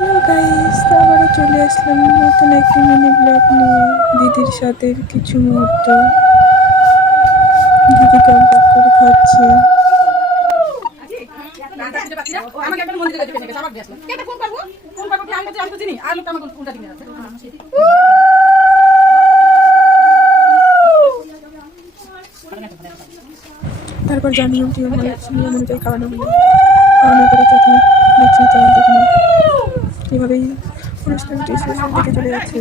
Hello guys, আবারও চলে আসলাম নতুন একটি মিনি ব্লগ নিয়ে। দিদির সাথে কিছু মুহূর্ত। দিদি কমপ্লিট করে খাচ্ছে। তারপর যা নিয়ম টিয়ম হয় নিয়ম অনুযায়ী খাওয়ানো হলো। খাওয়ানো করে দেখি দেখছি তো দেখি না এভাবেই অনুষ্ঠানটি শেষের দিকে চলে যাচ্ছে।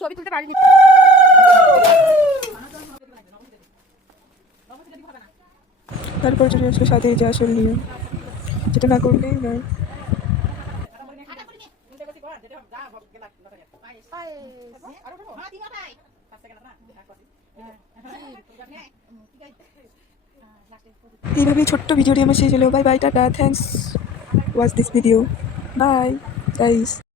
ছবি তুলতে পারিনি। তারপর চলে আসলো সাথে যে আসল নিয়ম, যেটা না করলেই নয়। এইভাবেই ছোট্ট ভিডিওটি আমার শেষ হলো। Bye bye, tata, thanks watch this video. Bye guys.